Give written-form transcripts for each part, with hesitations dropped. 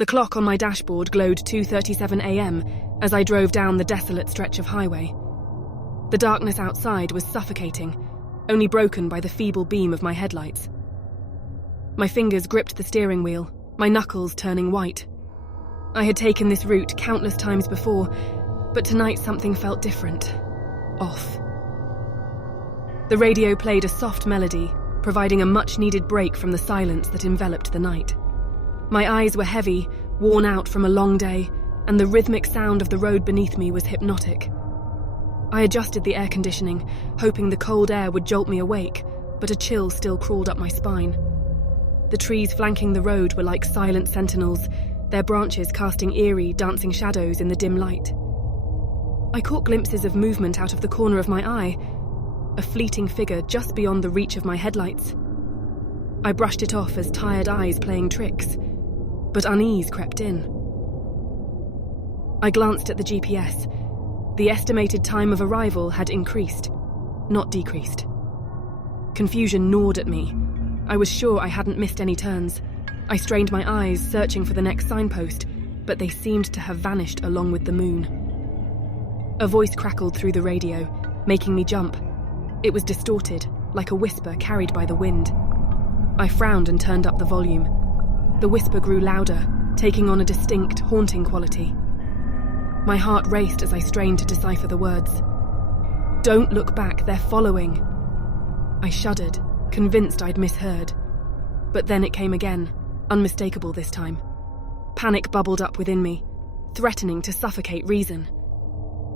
The clock on my dashboard glowed 2:37 a.m. as I drove down the desolate stretch of highway. The darkness outside was suffocating, only broken by the feeble beam of my headlights. My fingers gripped the steering wheel, my knuckles turning white. I had taken this route countless times before, but tonight something felt different. Off. The radio played a soft melody, providing a much-needed break from the silence that enveloped the night. My eyes were heavy, worn out from a long day, and the rhythmic sound of the road beneath me was hypnotic. I adjusted the air conditioning, hoping the cold air would jolt me awake, but a chill still crawled up my spine. The trees flanking the road were like silent sentinels, their branches casting eerie, dancing shadows in the dim light. I caught glimpses of movement out of the corner of my eye, a fleeting figure just beyond the reach of my headlights. I brushed it off as tired eyes playing tricks, but unease crept in. I glanced at the GPS. The estimated time of arrival had increased, not decreased. Confusion gnawed at me. I was sure I hadn't missed any turns. I strained my eyes, searching for the next signpost, but they seemed to have vanished along with the moon. A voice crackled through the radio, making me jump. It was distorted, like a whisper carried by the wind. I frowned and turned up the volume. The whisper grew louder, taking on a distinct, haunting quality. My heart raced as I strained to decipher the words. "Don't look back, they're following." I shuddered, convinced I'd misheard. But then it came again, unmistakable this time. Panic bubbled up within me, threatening to suffocate reason.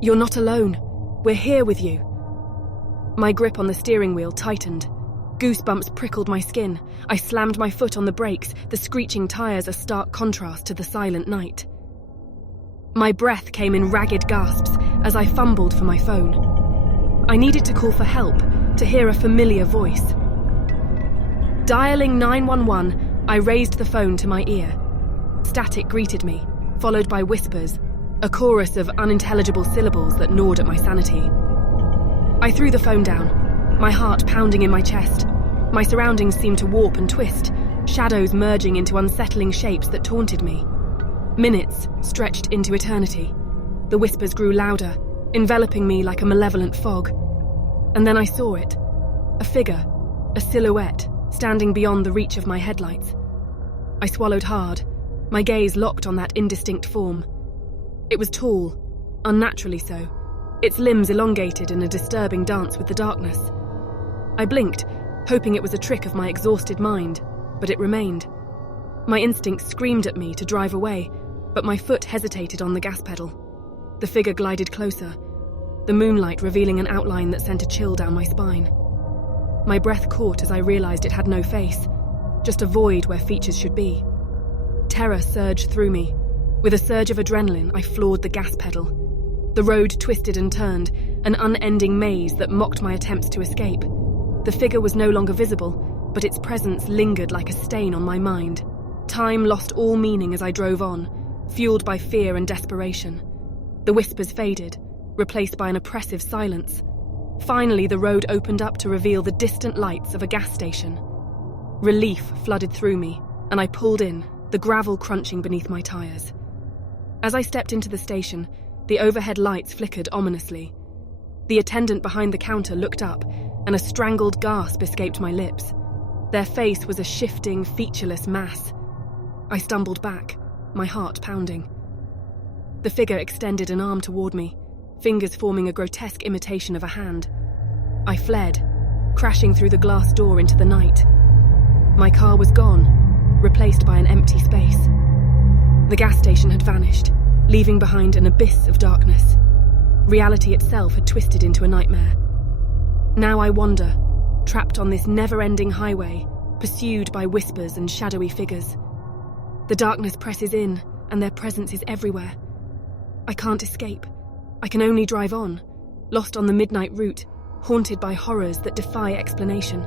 "You're not alone. We're here with you." My grip on the steering wheel tightened. Goosebumps prickled my skin. I slammed my foot on the brakes, the screeching tires a stark contrast to the silent night. My breath came in ragged gasps as I fumbled for my phone. I needed to call for help, to hear a familiar voice. Dialing 911, I raised the phone to my ear. Static greeted me, followed by whispers, a chorus of unintelligible syllables that gnawed at my sanity. I threw the phone down, my heart pounding in my chest. My surroundings seemed to warp and twist, shadows merging into unsettling shapes that taunted me. Minutes stretched into eternity. The whispers grew louder, enveloping me like a malevolent fog. And then I saw it. A figure, a silhouette, standing beyond the reach of my headlights. I swallowed hard, my gaze locked on that indistinct form. It was tall, unnaturally so, its limbs elongated in a disturbing dance with the darkness. I blinked, hoping it was a trick of my exhausted mind, but it remained. My instincts screamed at me to drive away, but my foot hesitated on the gas pedal. The figure glided closer, the moonlight revealing an outline that sent a chill down my spine. My breath caught as I realized it had no face, just a void where features should be. Terror surged through me. With a surge of adrenaline, I floored the gas pedal. The road twisted and turned, an unending maze that mocked my attempts to escape. The figure was no longer visible, but its presence lingered like a stain on my mind. Time lost all meaning as I drove on, fueled by fear and desperation. The whispers faded, replaced by an oppressive silence. Finally, the road opened up to reveal the distant lights of a gas station. Relief flooded through me, and I pulled in, the gravel crunching beneath my tires. As I stepped into the station, the overhead lights flickered ominously. The attendant behind the counter looked up, and a strangled gasp escaped my lips. Their face was a shifting, featureless mass. I stumbled back, my heart pounding. The figure extended an arm toward me, fingers forming a grotesque imitation of a hand. I fled, crashing through the glass door into the night. My car was gone, replaced by an empty space. The gas station had vanished, leaving behind an abyss of darkness. Reality itself had twisted into a nightmare. Now I wander, trapped on this never-ending highway, pursued by whispers and shadowy figures. The darkness presses in, and their presence is everywhere. I can't escape. I can only drive on, lost on the midnight route, haunted by horrors that defy explanation.